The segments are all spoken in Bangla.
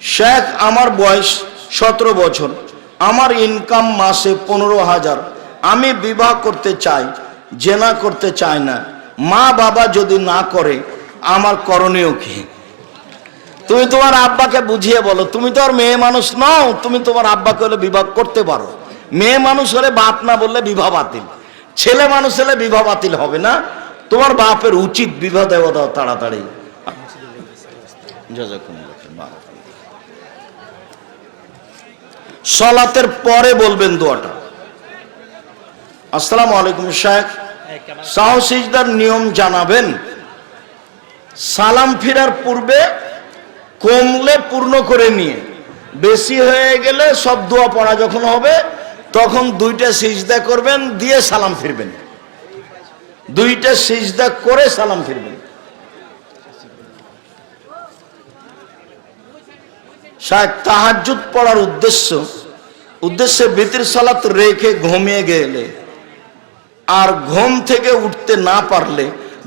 শেখ, আমার বয়স সতেরো বছর। আমার ইনকাম মাসে পনেরো হাজার। আমি বিবাহ করতে চাই, জেনা করতে চাই না। মা বাবা যদি না করে, আমার করণীয় কি? তুমি তোমার আব্বাকে বুঝিয়ে বলো, তুমি তো আর মেয়ে মানুষ নও, তুমি তোমার আব্বাকে হলে বিবাহ করতে পারো। মেয়ে মানুষ হলে বাপ না বললে বিবাহ বাতিল। ছেলে মানুষ হলে বিবাহ বাতিল হবে না। তোমার বাপের উচিত বিবাহ দেওয়া দাও তাড়াতাড়ি। সলাতের পরে বলবেন দোয়াটা। আসসালামু আলাইকুম, শেখ। সাহসিজদার নিয়ম জানাবেন। সালাম ফিরার পূর্বে কমলে পূর্ণ করে নিয়ে, বেশি হয়ে গেলে সব দোয়া পড়া যখন হবে, তখন দুইটা সিজদা করবেন, দিয়ে সালাম ফিরবেন। দুইটা সিজদা করে সালাম ফিরবেন। শায়দ তাহাজ্জুদ পড়ার উদ্দেশ্য, উদ্দেশ্যে বিতির সালাত রেখে ঘুমিয়ে গেলে। আর ঘুম থেকে উঠতে না পারলে,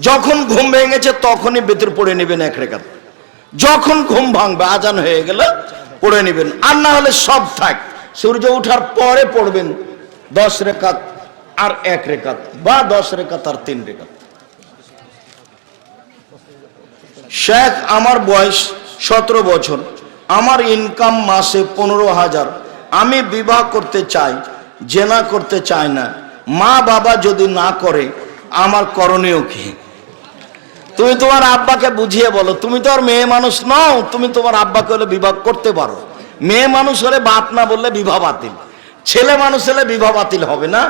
যখন ঘুম ভেঙেছে তখনই বেতর পড়ে নেবেন এক রেখাত। যখন ঘুম ভাঙবে, আজান হয়ে গেলে পড়ে নেবেন। আর না হলে সব থাক, সূর্য ওঠার পরে পড়বেন দশ রেখাত আর এক রেখাত, বা দশ রেখাত আর তিন রেখাত। শেখ, আমার বয়স সতেরো বছর। আমার ইনকাম মাসে পনেরো হাজার। আমি বিবাহ করতে চাই, জেনা করতে চাই না। মা বাবা যদি না করে, আমার করণীয় কি? তুমি তোমার আব্বাকে বুঝিয়ে বলো, তুমি তো আর মেয়ে মানুষ নও, তুমি তোমার আব্বাকে হলে বিবাহ করতে পারো। মেয়ে মানুষ হলে বাপ না বললে বিবাহ বাতিল। ছেলে মানুষ হলে বিবাহ বাতিল হবে না।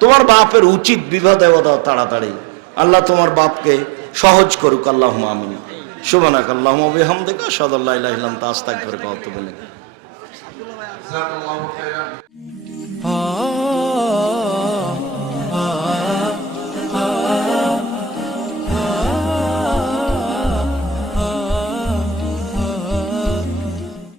তোমার বাপের উচিত বিবাহ দেওয়া দাও তাড়াতাড়ি। আল্লাহ তোমার বাপকে সহজ করুক আল্লাহ আমিন। শুভনাক আল্লাহ বিহামদিকা সদল্লাহ ইলাহা ইল্লা আনতা আস্তাগফিরুকা ওয়া আতুবু